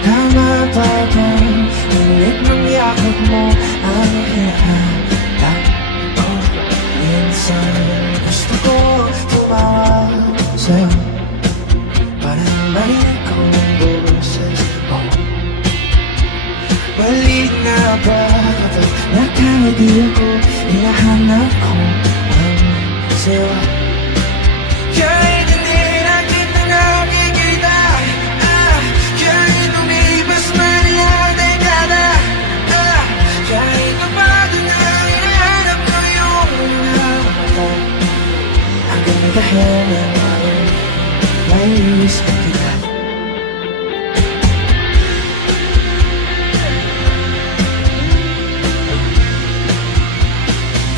Tama ba bang init ng yakap mo ang hinahanap ko? Minsan gusto ko tumawag sa'yo para marinig kong boses mo. Mali na ba kapag nakamali ako? Hinahanap ko ang sayo. Kahit hindi natin na nakikita, kahit lumipas man ilang dekada, kahit na bago na hinahanap ko yung mga mata, hanggang dahil na may isang kita.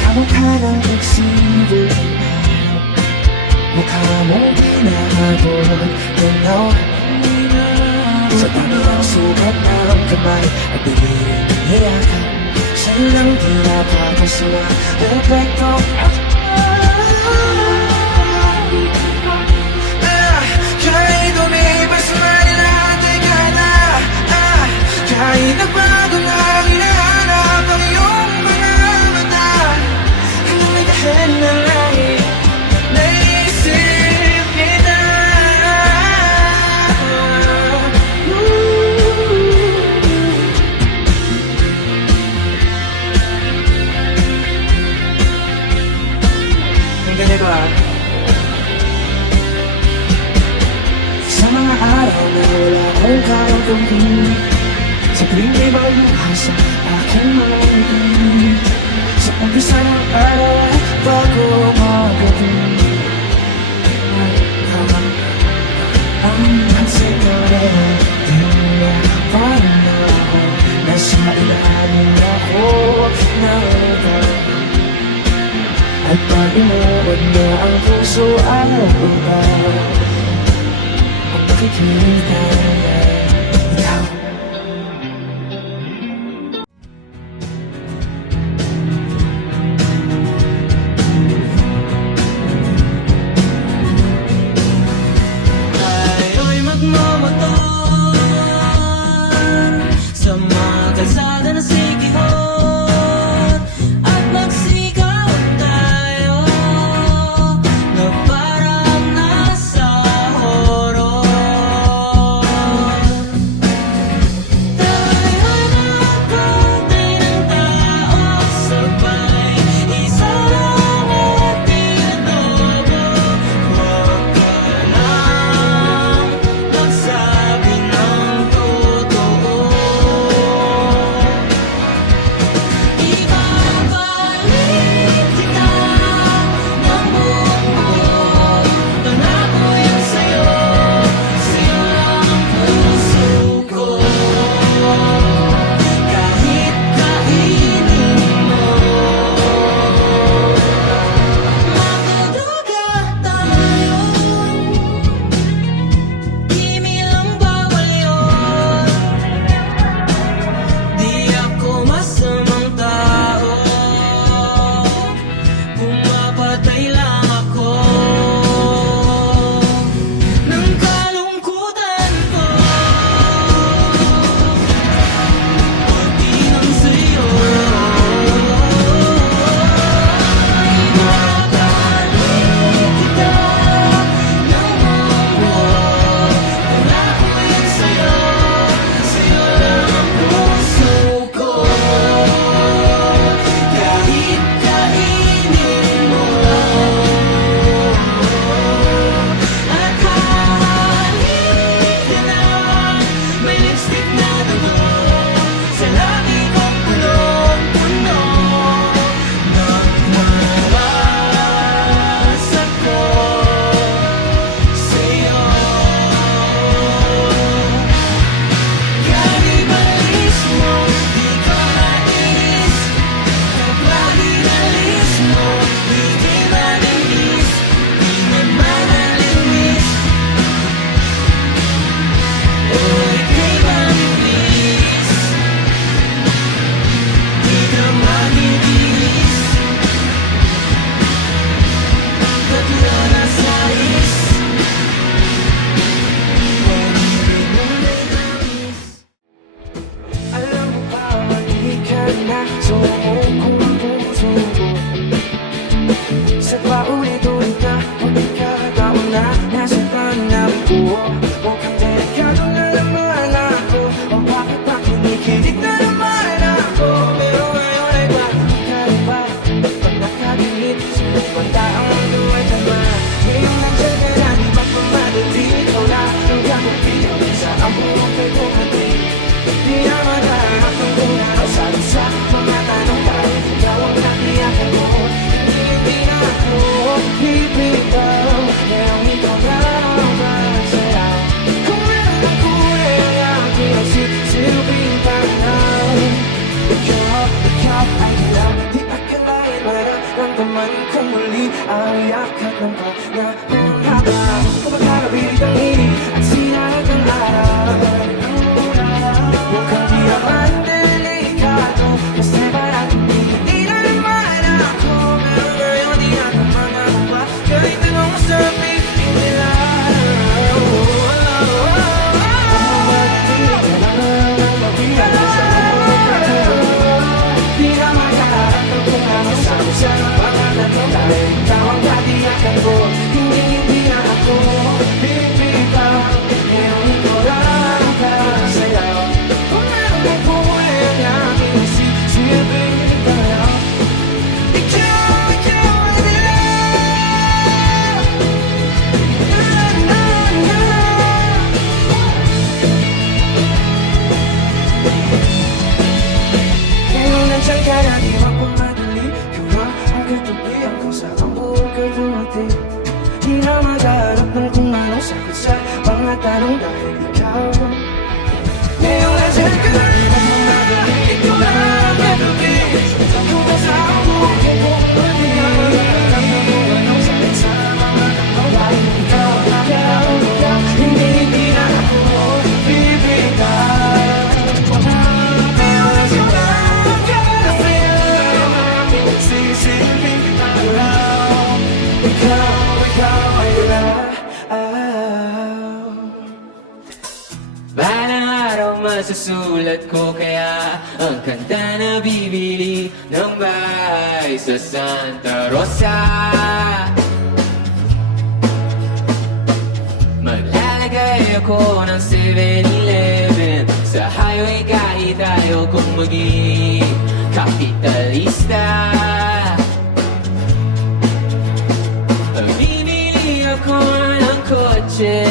Kamukha ng eksibo, mukha mong pinahabot tunaw. Sa dami ng sugat ng kamay at biniling niyakap, sa'yo lang di napapasama. Perfecto kahit umipas man ilang dekada, kahit nagbago na hinahanap ang iyong mga mata, hanggang may dahil na langit naisip kita. Ang ganito sa mga araw na wala akong kayang gawin, sa tuwing may maluhas ang aking mga ngiti, sa umpisa ng araw at bago magabi, ang sigurado din na parang na ako nasa ilalim ako ng iba. At pag inuod mo ang puso ayaw ko ba ang makikita na ikaw. Tayo'y magmamotor sa mga kalsada na sikihon at magsigaw tayo na parang nasa horror. Di na maghanap ng kung ano sabi sa mga tanong dahil ikaw ang natiyakan mo. Hindi na ako bibitaw, ngayong ikaw na ang masayaw. Kung meron ang kulay ang pinagsisilbing pananaw, ikaw ay ilaw. Di akalain mararamdaman ko muli ang yakat ng panahon. Kung magkakabit ang init at sinarag ang araw, huwag kang diyaman delikado, kasi parang hindi na naman ako. Pero ngayon di na naman ako pa, kahit anong sabihin nila. Di na magkaharap ng kung ano sabi sa pangalan mo, dahil ikaw ang katiyakan ko. Hindi na ako bibitaw, ngayong ikaw lang ang sayaw. Kung meron ang kulay ang aking silbing ikaw, ikaw ay dilaw. Ngayon nandiyan ka na, di mapamadali. Ikaw na ang katabihan kung saan buhay ka dumating. Di na magharap ng kung anong sagot sa mga tanong dahil ikaw. Ngayon nandiyan ka na, di mapamadali. Ikaw na ang katabihan kung saan buhay ka dumating. Di na magharap ng kung anong sagot sa mga tanong dahil ikaw. Hindi na ako bibitaw. Balang araw masusulat ko kaya ang kanta na bibili ng bahay sa Santa Rosa. Maglalagay ako ng 7-Eleven sa highway kahit ayaw kong maging kapitalista. Bibili ako ng kotse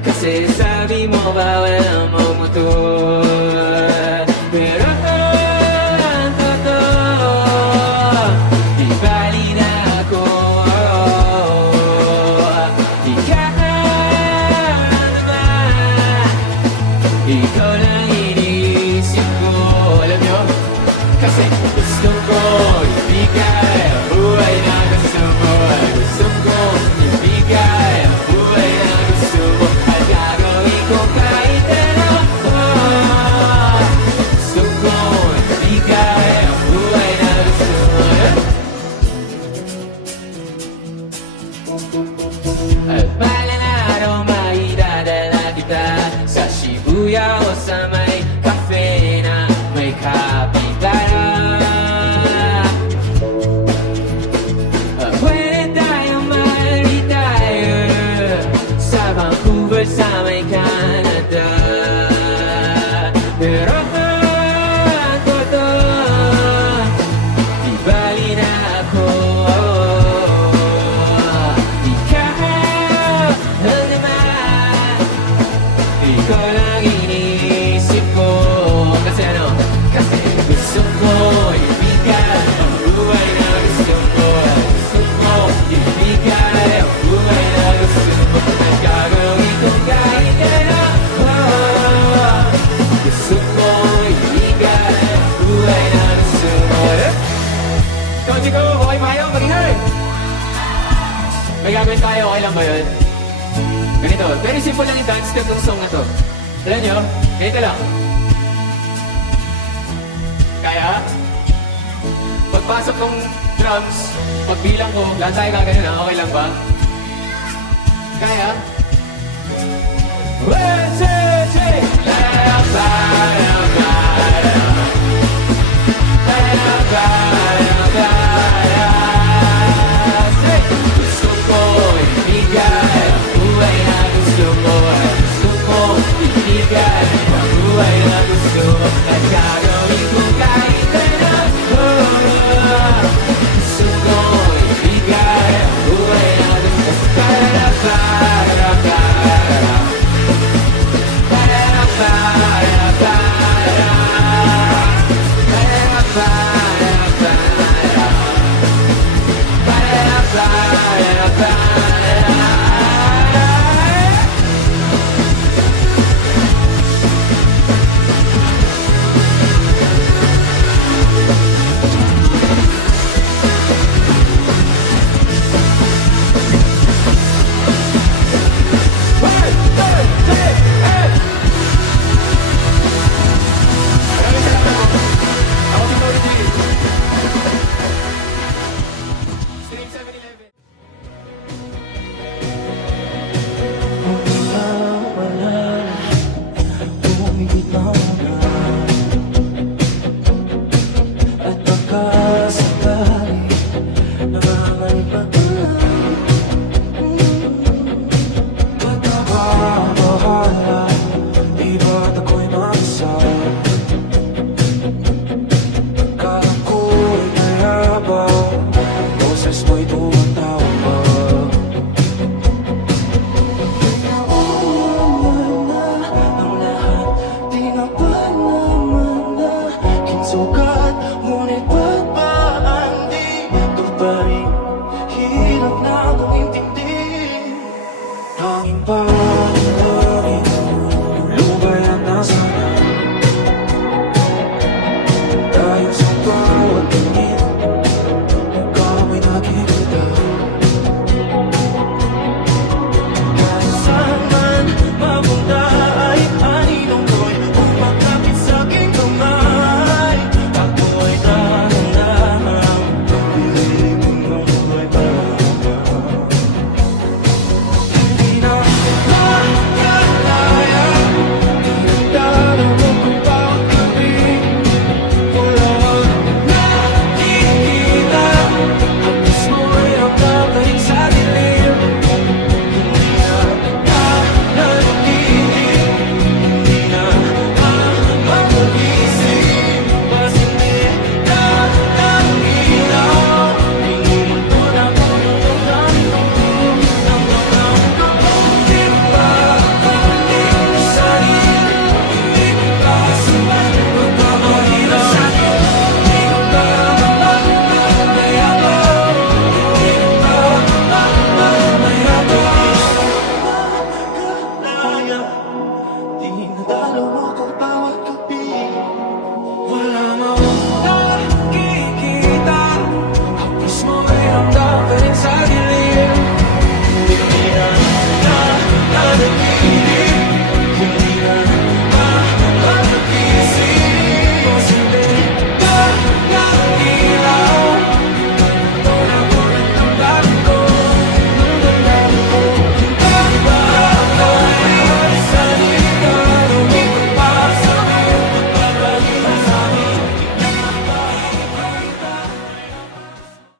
kasi sabi mo bawal ang magmotor. Pero ang totoo, di bali na ako. Ikaw naman, ikaw lang iniisip ko. Alam nyo, kasi gusto ko ibigay ang buhay na gusto mo. Gusto ko ibigay ang buhay na gusto mo. At gagawin ko kahit ano. Gusto ko ibigay ang buhay na gusto mo. At balang araw maidadala kita sa Shibuya o sa may cafe na may kapitara. Pwede tayong mag-retire sa Vancouver sa may Canada. Pero ang totoo, di bali na ako. Ikaw lang naman, ikaw lang iniisip ko. Kasi ano? Kasi gusto ko ibigay ang buhay na gusto mo. Gusto ko ibigay ang buhay na gusto mo. At gagawin ko kahit ano. Gusto ko ibigay ang buhay na gusto mo. Don't you go, okay mayo, magingay. May gagawin tayo, okay lang ba yun? Ganito, very simple lang yung dance step ng song na to. Alam nyo, ganito lang. Kaya, pagpasok ng drums, pagbilang ko, lahat tayo gagano na, okay lang ba? Kaya? 1, 2, 3! Gusto ko ibigay ang buhay na gusto mo. Gusto ko ibigay ang buhay na gusto mo. At